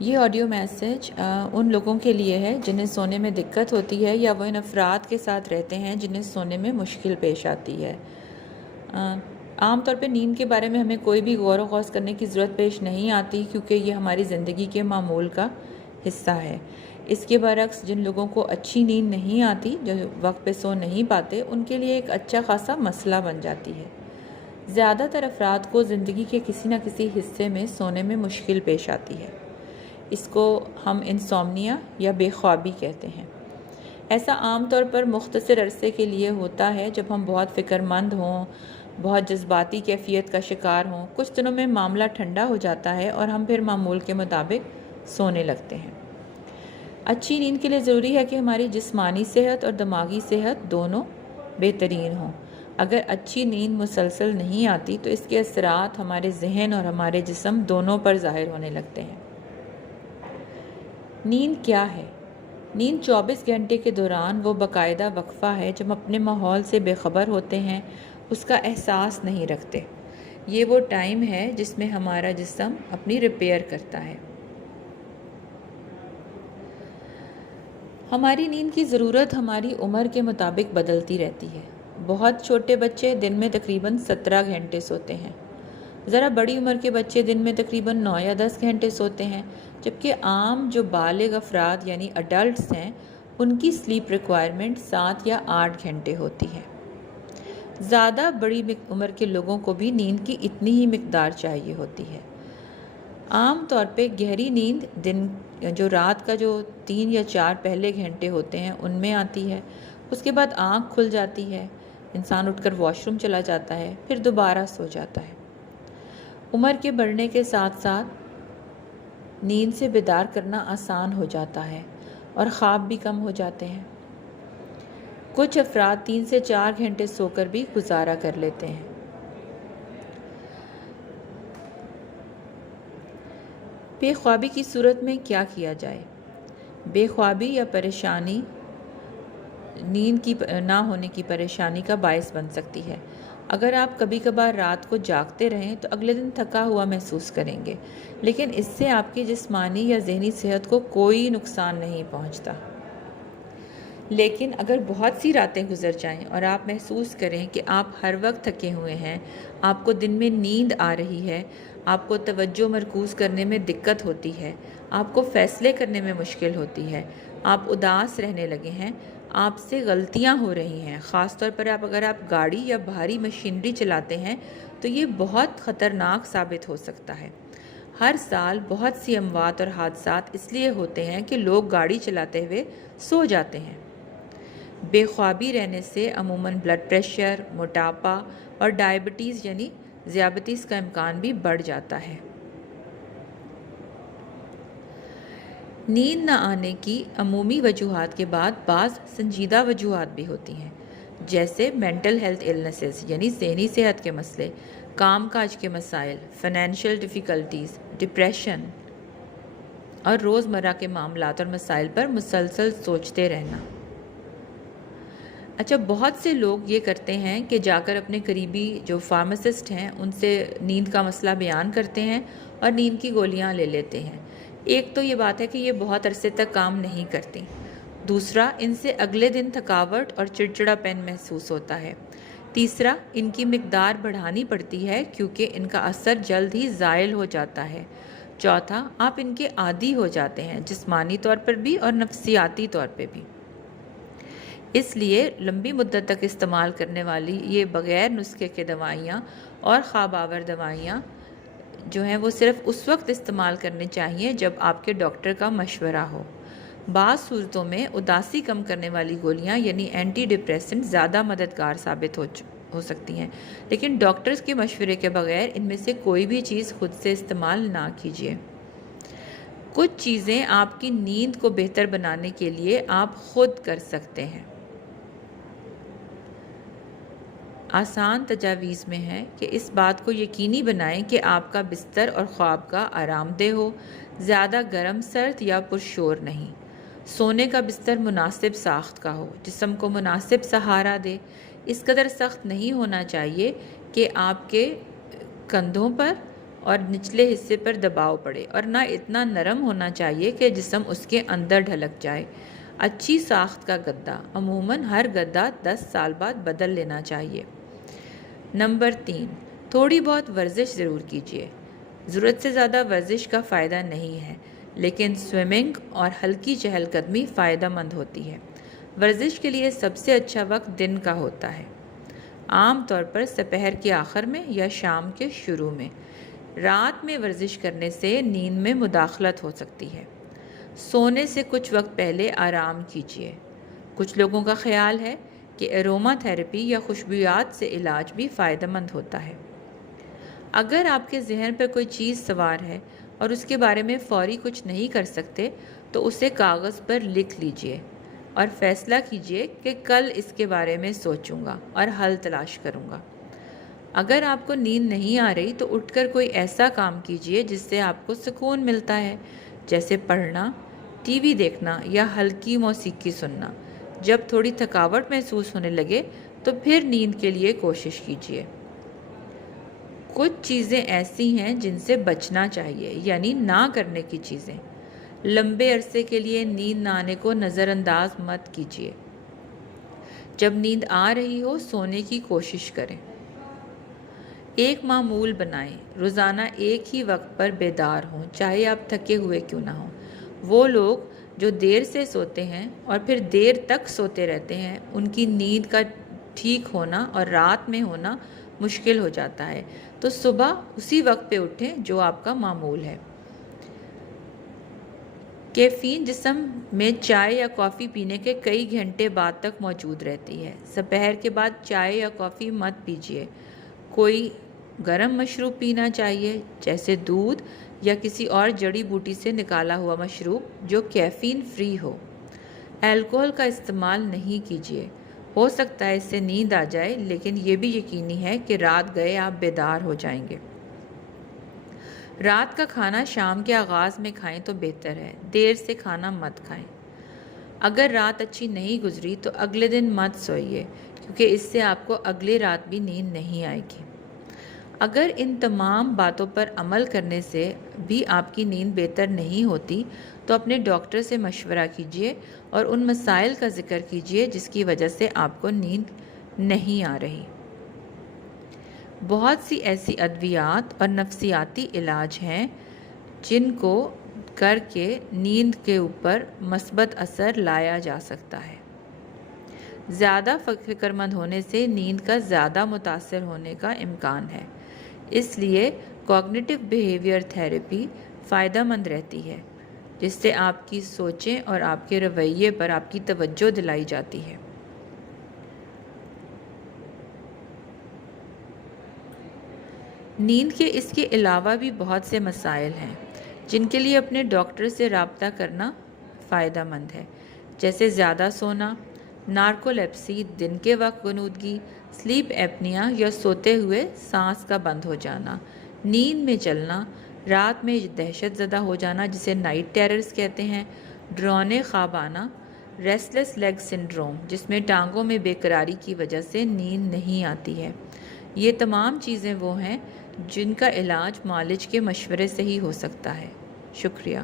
یہ audio message ان لوگوں کے لیے ہے جنہیں سونے میں دقت ہوتی ہے یا وہ ان افراد کے ساتھ رہتے ہیں جنہیں سونے میں مشکل پیش آتی ہے۔ عام طور پہ نیند کے بارے میں ہمیں کوئی بھی غور و خوض کرنے کی ضرورت پیش نہیں آتی کیونکہ یہ ہماری زندگی کے معمول کا حصہ ہے۔ اس کے برعکس جن لوگوں کو اچھی نیند نہیں آتی، جو وقت پہ سو نہیں پاتے، ان کے لیے ایک اچھا خاصا مسئلہ بن جاتی ہے۔ زیادہ تر افراد کو زندگی کے کسی نہ کسی حصے میں سونے میں مشکل پیش آتی ہے۔ اس کو ہم انسومنیا یا بے خوابی کہتے ہیں۔ ایسا عام طور پر مختصر عرصے کے لیے ہوتا ہے جب ہم بہت فکر مند ہوں، بہت جذباتی کیفیت کا شکار ہوں۔ کچھ دنوں میں معاملہ ٹھنڈا ہو جاتا ہے اور ہم پھر معمول کے مطابق سونے لگتے ہیں۔ اچھی نیند کے لیے ضروری ہے کہ ہماری جسمانی صحت اور دماغی صحت دونوں بہترین ہوں۔ اگر اچھی نیند مسلسل نہیں آتی تو اس کے اثرات ہمارے ذہن اور ہمارے جسم دونوں پر ظاہر ہونے لگتے ہیں۔ نیند کیا ہے؟ نیند 24 گھنٹے کے دوران وہ باقاعدہ وقفہ ہے جب ہم اپنے ماحول سے بے خبر ہوتے ہیں، اس کا احساس نہیں رکھتے۔ یہ وہ ٹائم ہے جس میں ہمارا جسم اپنی ریپیئر کرتا ہے۔ ہماری نیند کی ضرورت ہماری عمر کے مطابق بدلتی رہتی ہے۔ بہت چھوٹے بچے دن میں تقریباً 17 گھنٹے سوتے ہیں۔ ذرا بڑی عمر کے بچے دن میں تقریباً 9 یا 10 گھنٹے سوتے ہیں، جبکہ عام جو بالغ افراد یعنی اڈلٹس ہیں، ان کی سلیپ ریکوائرمنٹ 7 یا 8 گھنٹے ہوتی ہے۔ زیادہ بڑی عمر کے لوگوں کو بھی نیند کی اتنی ہی مقدار چاہیے ہوتی ہے۔ عام طور پہ گہری نیند دن جو رات کا جو 3 یا 4 پہلے گھنٹے ہوتے ہیں ان میں آتی ہے۔ اس کے بعد آنکھ کھل جاتی ہے، انسان اٹھ کر واش روم چلا جاتا ہے، پھر دوبارہ سو جاتا ہے۔ عمر کے بڑھنے کے ساتھ ساتھ نیند سے بیدار کرنا آسان ہو جاتا ہے اور خواب بھی کم ہو جاتے ہیں۔ کچھ افراد 3 سے 4 گھنٹے سو کر بھی گزارا کر لیتے ہیں۔ بے خوابی کی صورت میں کیا کیا جائے؟ بے خوابی یا پریشانی نیند کی نہ ہونے کی پریشانی کا باعث بن سکتی ہے۔ اگر آپ کبھی کبھار رات کو جاگتے رہیں تو اگلے دن تھکا ہوا محسوس کریں گے، لیکن اس سے آپ کی جسمانی یا ذہنی صحت کو کوئی نقصان نہیں پہنچتا۔ لیکن اگر بہت سی راتیں گزر جائیں اور آپ محسوس کریں کہ آپ ہر وقت تھکے ہوئے ہیں، آپ کو دن میں نیند آ رہی ہے، آپ کو توجہ مرکوز کرنے میں دقت ہوتی ہے، آپ کو فیصلے کرنے میں مشکل ہوتی ہے، آپ اداس رہنے لگے ہیں، آپ سے غلطیاں ہو رہی ہیں، خاص طور پر اگر آپ گاڑی یا بھاری مشینری چلاتے ہیں تو یہ بہت خطرناک ثابت ہو سکتا ہے۔ ہر سال بہت سی اموات اور حادثات اس لیے ہوتے ہیں کہ لوگ گاڑی چلاتے ہوئے سو جاتے ہیں۔ بے خوابی رہنے سے عموماً بلڈ پریشر، موٹاپا اور ڈائبٹیز یعنی ذیابیطس کا امکان بھی بڑھ جاتا ہے۔ نیند نہ آنے کی عمومی وجوہات کے بعد بعض سنجیدہ وجوہات بھی ہوتی ہیں، جیسے مینٹل ہیلتھ ایلنسز یعنی ذہنی صحت کے مسئلے، کام کاج کے مسائل، فائنینشیل ڈیفیکلٹیز، ڈپریشن اور روزمرہ کے معاملات اور مسائل پر مسلسل سوچتے رہنا۔ اچھا، بہت سے لوگ یہ کرتے ہیں کہ جا کر اپنے قریبی جو فارماسسٹ ہیں ان سے نیند کا مسئلہ بیان کرتے ہیں اور نیند کی گولیاں لے لیتے ہیں۔ ایک تو یہ بات ہے کہ یہ بہت عرصے تک کام نہیں کرتی۔ دوسرا، ان سے اگلے دن تھکاوٹ اور چڑچڑا پن محسوس ہوتا ہے۔ تیسرا، ان کی مقدار بڑھانی پڑتی ہے کیونکہ ان کا اثر جلد ہی زائل ہو جاتا ہے۔ چوتھا، آپ ان کے عادی ہو جاتے ہیں، جسمانی طور پر بھی اور نفسیاتی طور پہ بھی۔ اس لیے لمبی مدت تک استعمال کرنے والی یہ بغیر نسخے کے دوائیاں اور خواب آور دوائیاں جو ہیں وہ صرف اس وقت استعمال کرنے چاہیے جب آپ کے ڈاکٹر کا مشورہ ہو۔ بعض صورتوں میں اداسی کم کرنے والی گولیاں یعنی اینٹی ڈپریسنٹ زیادہ مددگار ثابت ہو سکتی ہیں، لیکن ڈاکٹرز کے مشورے کے بغیر ان میں سے کوئی بھی چیز خود سے استعمال نہ کیجیے۔ کچھ چیزیں آپ کی نیند کو بہتر بنانے کے لیے آپ خود کر سکتے ہیں۔ آسان تجاویز میں ہے کہ اس بات کو یقینی بنائیں کہ آپ کا بستر اور خواب کا آرام دہ ہو، زیادہ گرم سرد یا پرشور نہیں۔ سونے کا بستر مناسب ساخت کا ہو، جسم کو مناسب سہارا دے، اس قدر سخت نہیں ہونا چاہیے کہ آپ کے کندھوں پر اور نچلے حصے پر دباؤ پڑے، اور نہ اتنا نرم ہونا چاہیے کہ جسم اس کے اندر ڈھلک جائے۔ اچھی ساخت کا گدا، عموماً ہر گدا 10 سال بعد بدل لینا چاہیے۔ نمبر 3، تھوڑی بہت ورزش ضرور کیجیے۔ ضرورت سے زیادہ ورزش کا فائدہ نہیں ہے، لیکن سوئمنگ اور ہلکی چہل قدمی فائدہ مند ہوتی ہے۔ ورزش کے لیے سب سے اچھا وقت دن کا ہوتا ہے، عام طور پر سپہر کے آخر میں یا شام کے شروع میں۔ رات میں ورزش کرنے سے نیند میں مداخلت ہو سکتی ہے۔ سونے سے کچھ وقت پہلے آرام کیجیے۔ کچھ لوگوں کا خیال ہے کہ اروما تھراپی یا خوشبویات سے علاج بھی فائدہ مند ہوتا ہے۔ اگر آپ کے ذہن پر کوئی چیز سوار ہے اور اس کے بارے میں فوری کچھ نہیں کر سکتے تو اسے کاغذ پر لکھ لیجیے اور فیصلہ کیجیے کہ کل اس کے بارے میں سوچوں گا اور حل تلاش کروں گا۔ اگر آپ کو نیند نہیں آ رہی تو اٹھ کر کوئی ایسا کام کیجیے جس سے آپ کو سکون ملتا ہے، جیسے پڑھنا، ٹی وی دیکھنا یا ہلکی موسیقی سننا۔ جب تھوڑی تھکاوٹ محسوس ہونے لگے تو پھر نیند کے لیے کوشش کیجیے۔ کچھ چیزیں ایسی ہیں جن سے بچنا چاہیے، یعنی نہ کرنے کی چیزیں۔ لمبے عرصے کے لیے نیند نہ آنے کو نظر انداز مت کیجیے۔ جب نیند آ رہی ہو سونے کی کوشش کریں۔ ایک معمول بنائیں، روزانہ ایک ہی وقت پر بیدار ہوں، چاہے آپ تھکے ہوئے کیوں نہ ہوں۔ وہ لوگ جو دیر سے سوتے ہیں اور پھر دیر تک سوتے رہتے ہیں، ان کی نیند کا ٹھیک ہونا اور رات میں ہونا مشکل ہو جاتا ہے۔ تو صبح اسی وقت پہ اٹھیں جو آپ کا معمول ہے۔ کیفین جسم میں چائے یا کافی پینے کے کئی گھنٹے بعد تک موجود رہتی ہے۔ سپہر کے بعد چائے یا کافی مت پیجیے۔ کوئی گرم مشروب پینا چاہیے، جیسے دودھ یا کسی اور جڑی بوٹی سے نکالا ہوا مشروب جو کیفین فری ہو۔ الکوہل کا استعمال نہیں کیجیے، ہو سکتا ہے اس سے نیند آ جائے، لیکن یہ بھی یقینی ہے کہ رات گئے آپ بیدار ہو جائیں گے۔ رات کا کھانا شام کے آغاز میں کھائیں تو بہتر ہے، دیر سے کھانا مت کھائیں۔ اگر رات اچھی نہیں گزری تو اگلے دن مت سوئیے، کیونکہ اس سے آپ کو اگلی رات بھی نیند نہیں آئے گی۔ اگر ان تمام باتوں پر عمل کرنے سے بھی آپ کی نیند بہتر نہیں ہوتی تو اپنے ڈاکٹر سے مشورہ کیجیے اور ان مسائل کا ذکر کیجیے جس کی وجہ سے آپ کو نیند نہیں آ رہی۔ بہت سی ایسی ادویات اور نفسیاتی علاج ہیں جن کو کر کے نیند کے اوپر مثبت اثر لایا جا سکتا ہے۔ زیادہ فکر مند ہونے سے نیند کا زیادہ متاثر ہونے کا امکان ہے، اس لیے کوگنیٹو بیہیویئر تھراپی فائدہ مند رہتی ہے، جس سے آپ کی سوچیں اور آپ کے رویے پر آپ کی توجہ دلائی جاتی ہے۔ نیند کے اس کے علاوہ بھی بہت سے مسائل ہیں جن کے لیے اپنے ڈاکٹر سے رابطہ کرنا فائدہ مند ہے، جیسے زیادہ سونا، نارکولیپسی، دن کے وقت غنودگی، سلیپ ایپنیا یا سوتے ہوئے سانس کا بند ہو جانا، نیند میں چلنا، رات میں دہشت زدہ ہو جانا جسے نائٹ ٹیررز کہتے ہیں، ڈراؤنے خواب آنا، ریسٹلیس لیگ سنڈروم جس میں ٹانگوں میں بے قراری کی وجہ سے نیند نہیں آتی ہے۔ یہ تمام چیزیں وہ ہیں جن کا علاج معالج کے مشورے سے ہی ہو سکتا ہے۔ شکریہ۔